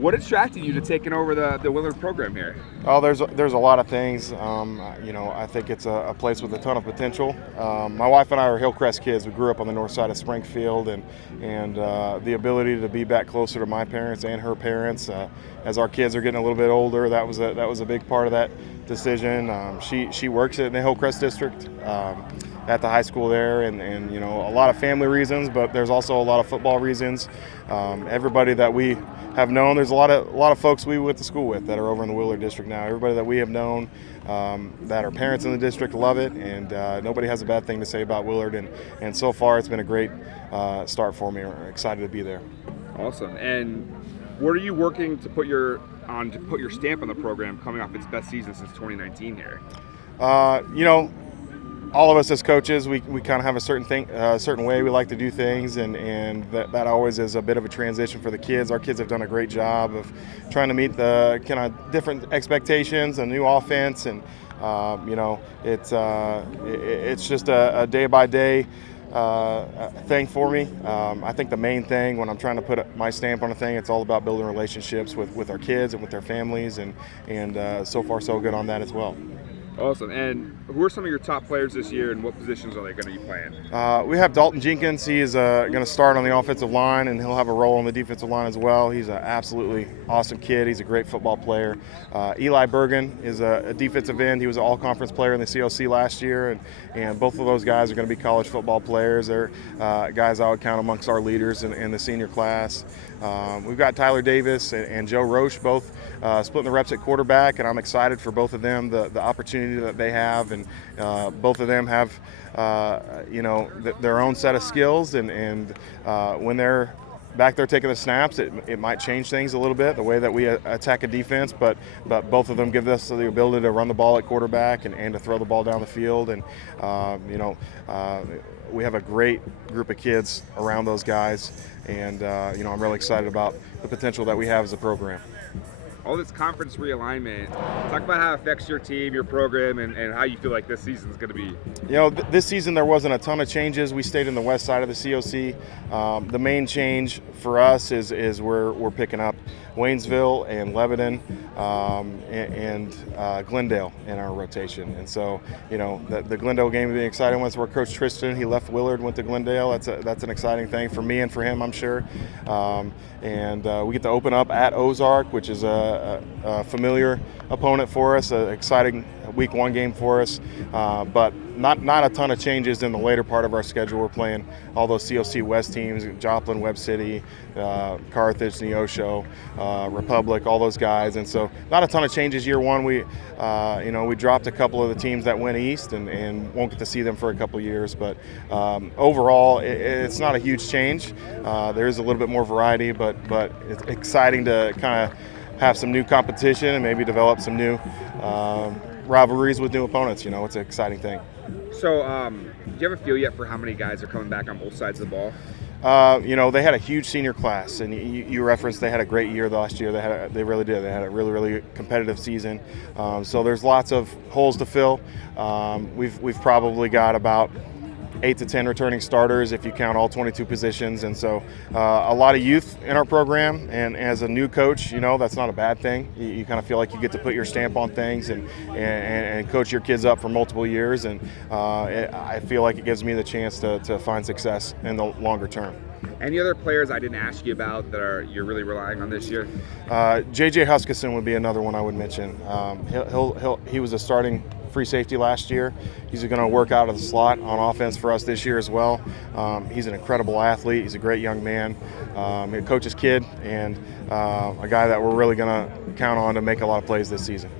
What attracted you to taking over the Willard program here? Oh, there's a lot of things. I think it's a place with a ton of potential. My wife and I are Hillcrest kids. We grew up on the north side of Springfield, and the ability to be back closer to my parents and her parents as our kids are getting a little bit older. That was a big part of that decision. She works in the Hillcrest district at the high school there, and a lot of family reasons, but there's also a lot of football reasons. Everybody that we have known, there's a lot of folks we went to school with that are over in the Willard district now. Everybody that we have known that are parents in the district love it, and nobody has a bad thing to say about Willard. And so far, it's been a great start for me. We're excited to be there. Awesome. And what are you working to put your stamp on the program coming off its best season since 2019 here? All of us as coaches, we kind of have a certain way we like to do things, and that always is a bit of a transition for the kids. Our kids have done a great job of trying to meet the kind of different expectations, a new offense, and it's just a day by day thing for me. I think the main thing when I'm trying to put my stamp on a thing, it's all about building relationships with our kids and with their families, and so far so good on that as well. Awesome. And who are some of your top players this year, and what positions are they going to be playing? We have Dalton Jenkins. He is going to start on the offensive line, and he'll have a role on the defensive line as well. He's an absolutely awesome kid. He's a great football player. Eli Bergen is a defensive end. He was an all-conference player in the COC last year, and both of those guys are going to be college football players. They're guys I would count amongst our leaders in the senior class. We've got Tyler Davis and Joe Roche both splitting the reps at quarterback, and I'm excited for both of them, the opportunity that they have, and both of them have their own set of skills, and when they're back there taking the snaps, it might change things a little bit, the way that we attack a defense, but both of them give us the ability to run the ball at quarterback and to throw the ball down the field, and we have a great group of kids around those guys, and I'm really excited about the potential that we have as a program. All this conference realignment, talk about how it affects your team, your program, and how you feel like this season is going to be. This season there wasn't a ton of changes. We stayed in the west side of the COC. The main change for us is we're picking up Waynesville and Lebanon and Glendale in our rotation. And so, the Glendale game will be an exciting one. Where Coach Tristan, he left Willard, went to Glendale. That's an exciting thing for me and for him, I'm sure. And we get to open up at Ozark, which is a familiar opponent for us, an exciting week one game for us, but not a ton of changes in the later part of our schedule. We're playing all those COC West teams, Joplin, Webb City, Carthage, Neosho, Republic, all those guys, and so not a ton of changes year one. We dropped a couple of the teams that went east and won't get to see them for a couple of years, but overall it's not a huge change. There is a little bit more variety, but it's exciting to kind of have some new competition and maybe develop some new rivalries with new opponents. It's an exciting thing. So, do you have a feel yet for how many guys are coming back on both sides of the ball? They had a huge senior class, and you referenced they had a great year last year. They really did. They had a really, really competitive season. So there's lots of holes to fill. We've probably got about 8 to 10 returning starters if you count all 22 positions, and so a lot of youth in our program, and as a new coach, that's not a bad thing. You kind of feel like you get to put your stamp on things and coach your kids up for multiple years, and I feel like it gives me the chance to find success in the longer term. Any other players I didn't ask you about that you're really relying on this year? J.J. Huskisson would be another one I would mention. He was a starting free safety last year. He's going to work out of the slot on offense for us this year as well. He's an incredible athlete. He's a great young man, a coach's kid, and a guy that we're really going to count on to make a lot of plays this season.